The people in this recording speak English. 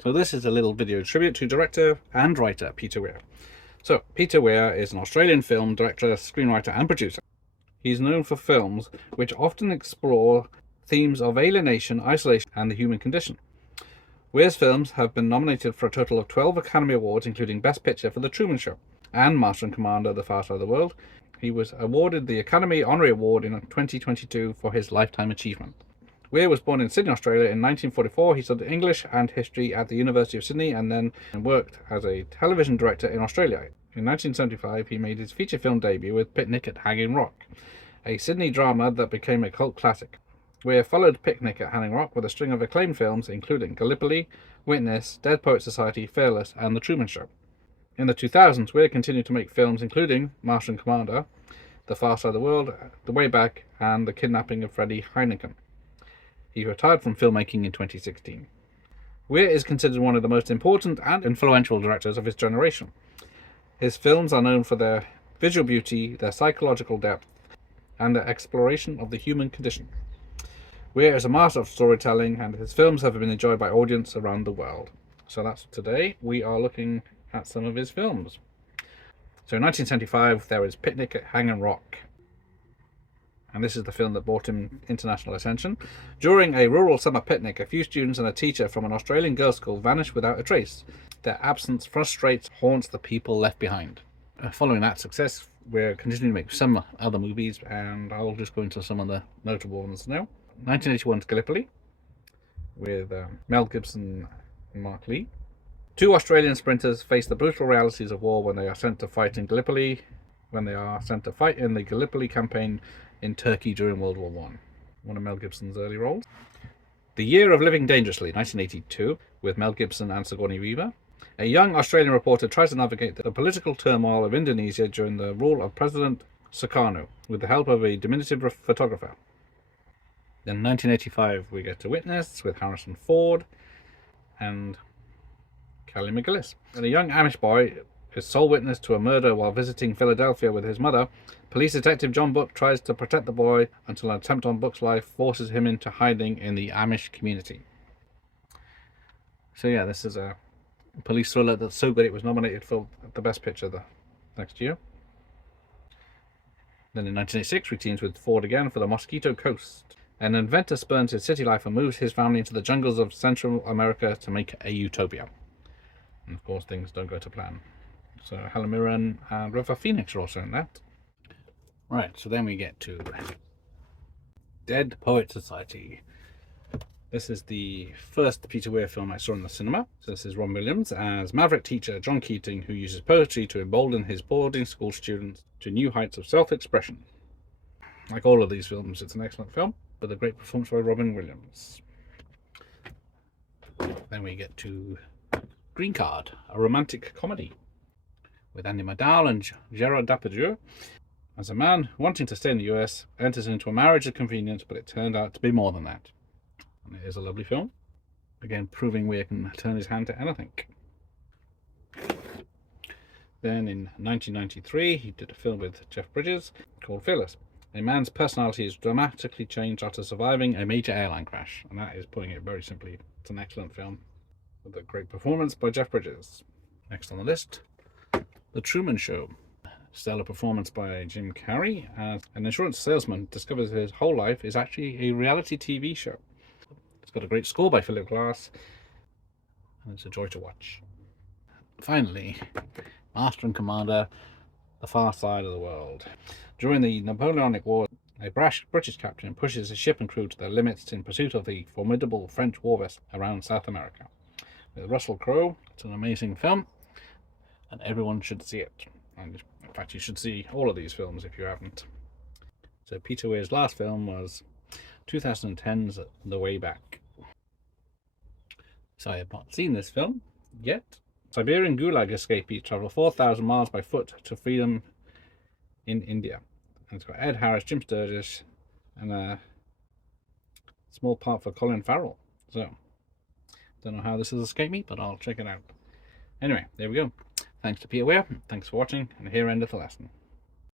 So this is a little video tribute to director and writer Peter Weir. So Peter Weir is an Australian film director, screenwriter and producer. He's known for films which often explore themes of alienation, isolation and the human condition. Weir's films have been nominated for a total of 12 Academy Awards, including Best Picture for The Truman Show and Master and Commander: The Far Side of the World. He was awarded the Academy Honorary Award in 2022 for his lifetime achievement. Weir was born in Sydney, Australia in 1944. He studied English and history at the University of Sydney and then worked as a television director in Australia. In 1975, he made his feature film debut with Picnic at Hanging Rock, a Sydney drama that became a cult classic. Weir followed Picnic at Hanging Rock with a string of acclaimed films, including Gallipoli, Witness, Dead Poets Society, Fearless, and The Truman Show. In the 2000s, Weir continued to make films including Master and Commander, The Far Side of the World, The Way Back, and The Kidnapping of Freddie Heineken. He retired from filmmaking in 2016. Weir is considered one of the most important and influential directors of his generation. His films are known for their visual beauty, their psychological depth, and their exploration of the human condition. Weir is a master of storytelling, and his films have been enjoyed by audiences around the world. So that's today. We are looking at some of his films. So in 1975, there was Picnic at Hanging Rock. And this is the film that brought him international attention. During a rural summer picnic, a few students and a teacher from an Australian girls' school vanish without a trace. Their absence frustrates, haunts the people left behind. Following that success, we're continuing to make some other movies, and I'll just go into some of the notable ones now. 1981's Gallipoli, with Mel Gibson and Mark Lee. Two Australian sprinters face the brutal realities of war when they are sent to fight in the Gallipoli campaign in Turkey during World War I. One of Mel Gibson's early roles. The Year of Living Dangerously, 1982, with Mel Gibson and Sigourney Weaver. A young Australian reporter tries to navigate the political turmoil of Indonesia during the rule of President Sukarno, with the help of a diminutive photographer. Then 1985, we get to Witness, with Harrison Ford and Kelly McGillis. And a young Amish boy is sole witness to a murder while visiting Philadelphia with his mother. Police detective John Book tries to protect the boy until an attempt on Book's life forces him into hiding in the Amish community. So yeah, this is a police thriller that's so good it was nominated for the Best Picture the next year. Then in 1986, we teamed with Ford again for The Mosquito Coast. An inventor spurns his city life and moves his family into the jungles of Central America to make a utopia. And of course, things don't go to plan. So Helen Mirren and River Phoenix are also in that. Right, so then we get to Dead Poets Society. This is the first Peter Weir film I saw in the cinema. So this is Ron Williams as maverick teacher John Keating, who uses poetry to embolden his boarding school students to new heights of self-expression. Like all of these films, it's an excellent film with a great performance by Robin Williams. Then we get to Green Card, a romantic comedy with Andy McDowell and Gerard Depardieu. As a man wanting to stay in the US enters into a marriage of convenience, but it turned out to be more than that. And it is a lovely film. Again, proving Weir can turn his hand to anything. Then in 1993, he did a film with Jeff Bridges called Fearless. A man's personality is dramatically changed after surviving a major airline crash. And that is putting it very simply. It's an excellent film with a great performance by Jeff Bridges. Next on the list, The Truman Show. Stellar performance by Jim Carrey as an insurance salesman discovers his whole life is actually a reality TV show. It's got a great score by Philip Glass, and it's a joy to watch. Finally, Master and Commander: The Far Side of the World. During the Napoleonic Wars, a brash British captain pushes his ship and crew to their limits in pursuit of the formidable French war vessel around South America. With Russell Crowe, it's an amazing film, and everyone should see it. And in fact, you should see all of these films if you haven't. So Peter Weir's last film was 2010's The Way Back. So I have not seen this film yet. Siberian Gulag escapees travel 4,000 miles by foot to freedom in India. And it's got Ed Harris, Jim Sturgis, and a small part for Colin Farrell. So, don't know how this has escaped me, but I'll check it out. Anyway, there we go. Thanks to Peter Weir, thanks for watching, and here endeth the lesson.